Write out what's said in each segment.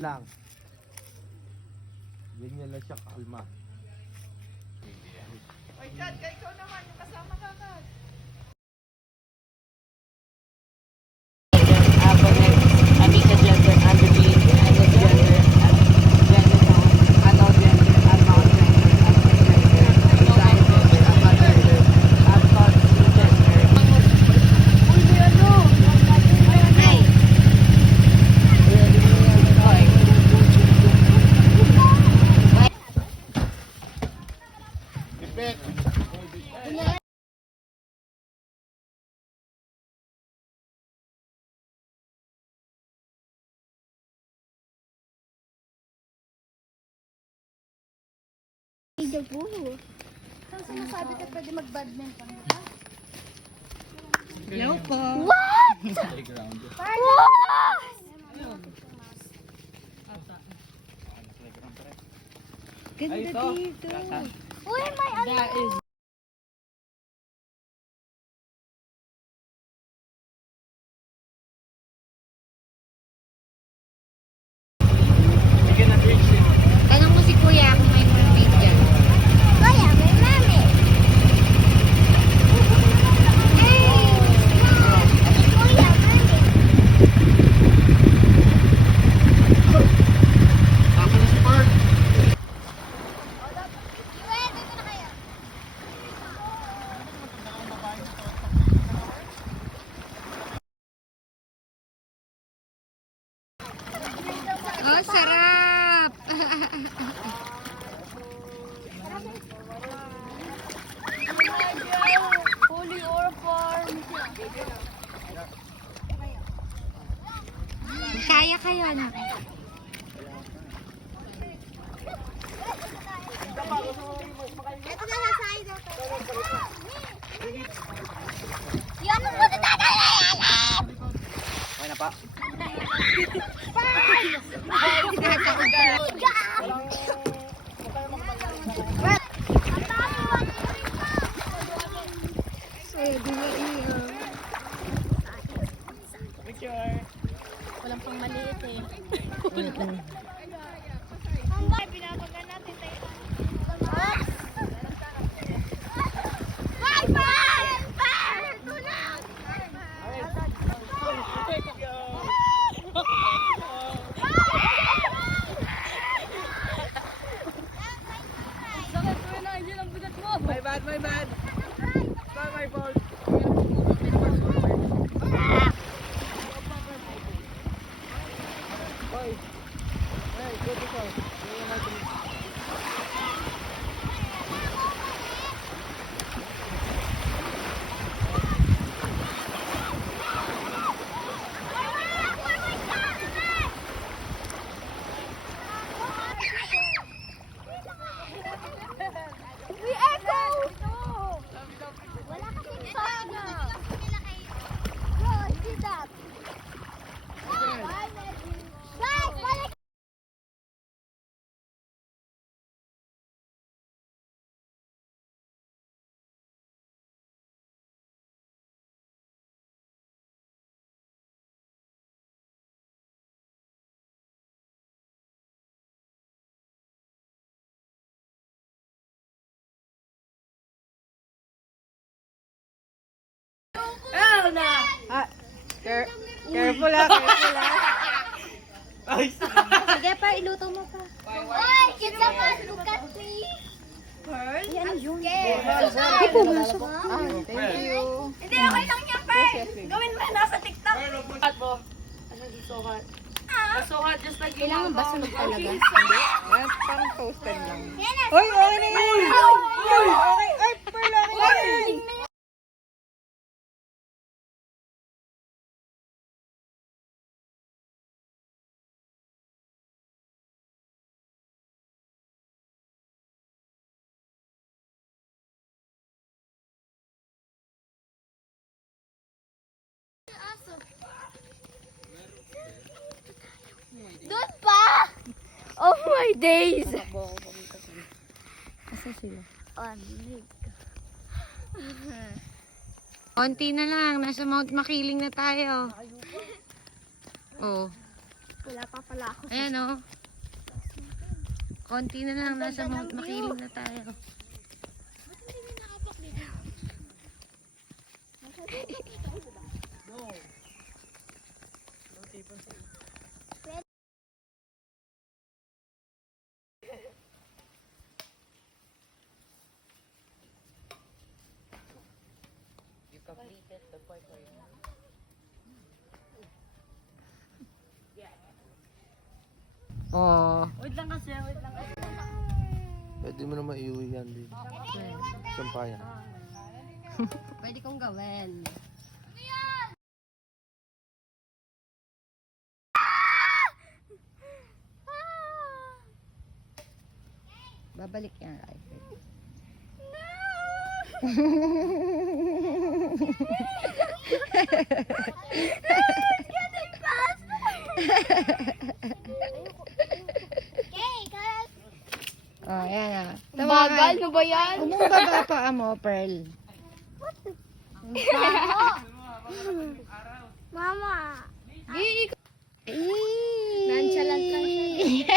lang. Ganyan lang siya kalma. Ay, Kat, ikaw naman, yung kasama ka, Kat. Amica gender, Angeline, ano gender, gender ano gender, unknown gender, unknown gender, design gender, unknown gender, unknown gender. Uy, may ano? Ay! Pipit! Hindi po. Saan sinasabi ka pwede mag-badminton ka? Hello po. What? What? Ganda dito. Uy, may ano? Tanong mo si Kuya kung may mermaid dyan. Kuya, may mami. Hey! Kuya, mami. Ako na si Bert! Kuya, dito na kayo. Oh, sarap! Holy Ore Farm. Kaya kayo, ano? Ito na sa side na to. Yan ang mga tatalayan! Okay na pa? Walang pang maliit eh. Pinapagan natin tayo. Bye! Bye! Bye! Tulak! My bad, my bad. It's not my fault. Hoy! Hey, go to go. Ganyan natin. We echo! Wala kasing sana. Bro, see that? Guys, balik! Careful ha, careful ha. Sige pa, iluto mo pa. Oy, kita pa, look at me. Pearl? Ano yun? Hindi pumasok. Thank you. Hindi, okay lang yan, Pearl. Gawin mo nasa TikTok. Hot mo. Ano si Sohat? So hot, just like you. Kailangan ba sunog talaga? Yan, parang toasted lang. Yan, Uy, okay na yun. Uy, okay. Ay, Pearl, okay na yun. doon pa! Oh my days! Asa sila? Amig. Konti na lang. Nasa Mount Makiling na tayo. Oh. Wala pa pala ako. Ayan o. Konti na lang. Nasa makiling na tayo. No. No tipon sa You completed the part where you Oh. Wait lang kasi. Pwede mo naman iuwi yan din. Sampayan. Pwede kong gawin. Babalik yan, Alfred. Okay, guys. Oh, yan ah. Bagal, ano ba yan? Umubaba pa mo, Pearl. Mama. Nonchalant lang siya.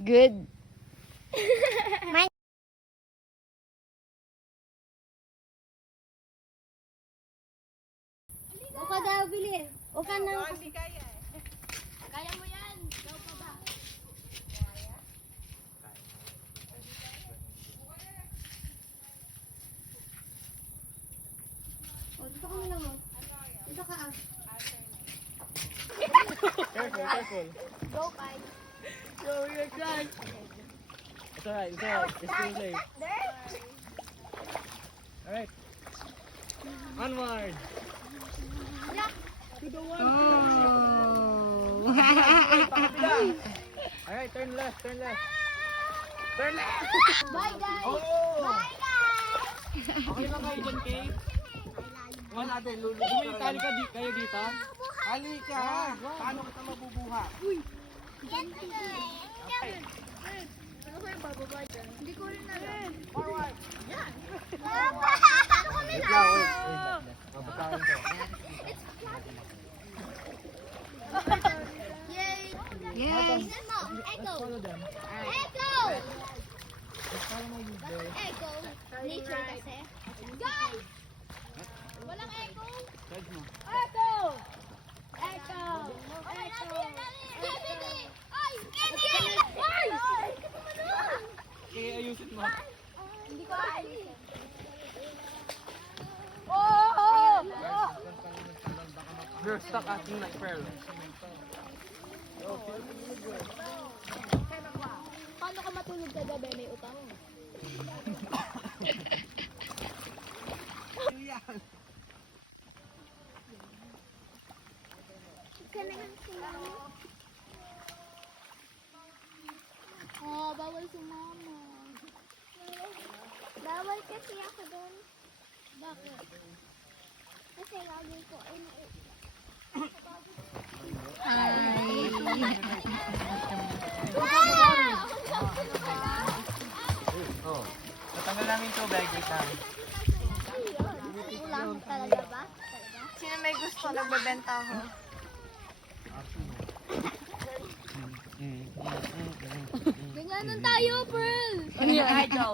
Good. O ka daw, Billy. O ka na. Kaya mo yan. Daw pa ba? O, dito ka lang mo. Dito ka ah. Careful, careful. Go, bye. Yo, you're done. It's alright, it's alright. It's still safe. There. Alright. Onward. Oh. Alright, turn left, turn left. Turn left! Bye, guys. Oh! Bye, guys. Okay lang kayo dyan, Kate? Wala din, lulubog. Tali ka kayo dito? Tali ka! Paano kita mabubuha? Ano ko yung bababa dyan? Hindi ko rin alam. Forward! Papa! Ano kami Wait na? lang, wait. Mabasahin ko. Yay! Yay. Listen mo, echo. Follow them. Echo! Follow my lead there. Echo. Nature kasi. Guys! Walang echo. Guide mo. Echo! Echo! Echo! Kevin! Ay! Kevin! Ay! Okay, ayusin mo. Hindi ko ayos. You're stuck acting like Pearl. Paano ka matulog kagabi? May utang. Ka na lang sumama. Oh, bawal sumama. Bawal kasi ako doon. Bakit? Kasi lagi ko ay Hi. Oh. Natanggal namin ito, bag. Wait lang. Ulang talaga ba? Sino may gusto? Nagbebenta ako. Ganyanan tayo, Pearl! Nigel,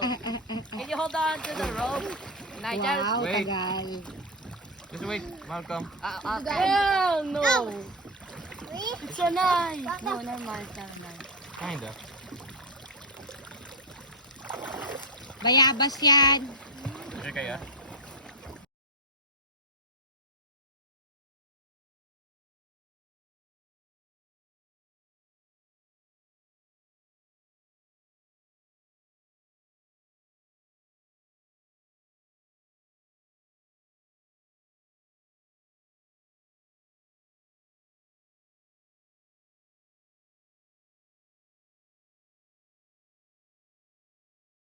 can you hold on to the rope? Nigel? Wow, Wait. tagal. Just wait, Malcolm. Hell no! Wait! It's a nine! No, never mind. Never mind. Kinda. Bayabas yan. Sure kaya?